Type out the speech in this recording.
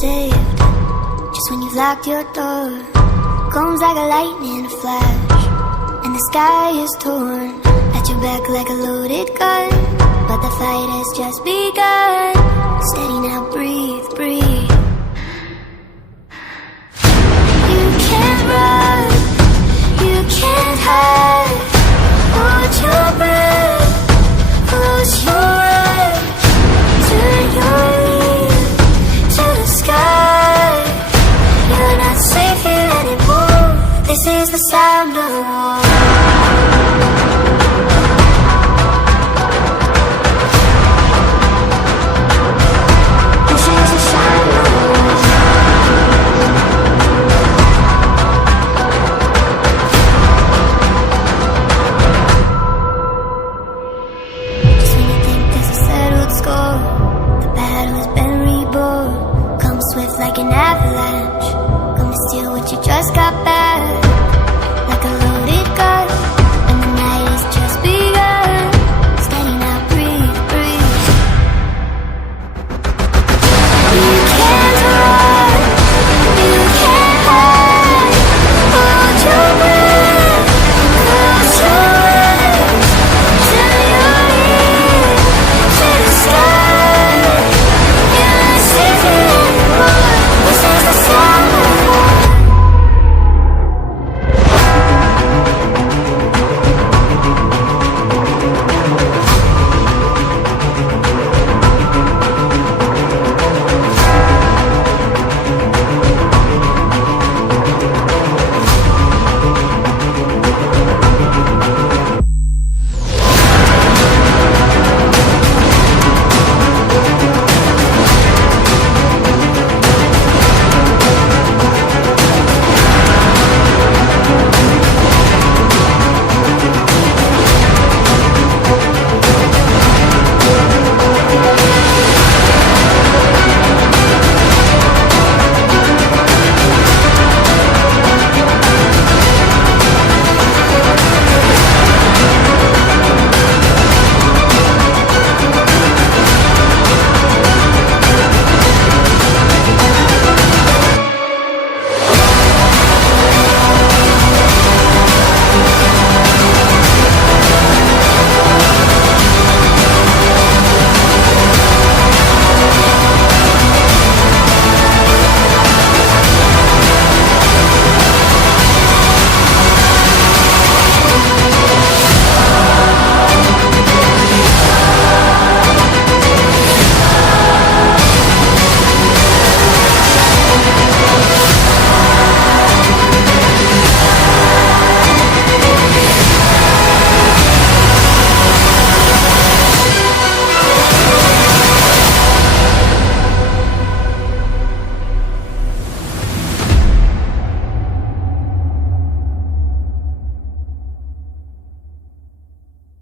saved. Just when you've locked your door, comes like a lightning flash, and the sky is torn at your back like a loaded gun. But the fight has just begun. Steady now, breathe, breathe. You can't run, you can't hide. Hold your breath, close your eyes. Turn your ear to the sky. You're not safe here anymore. This is the sound of war. This is the sound of war. Just when you think there's a settled score, the battle has been reborn. Come swift like an avalanche, come to steal what you just got back.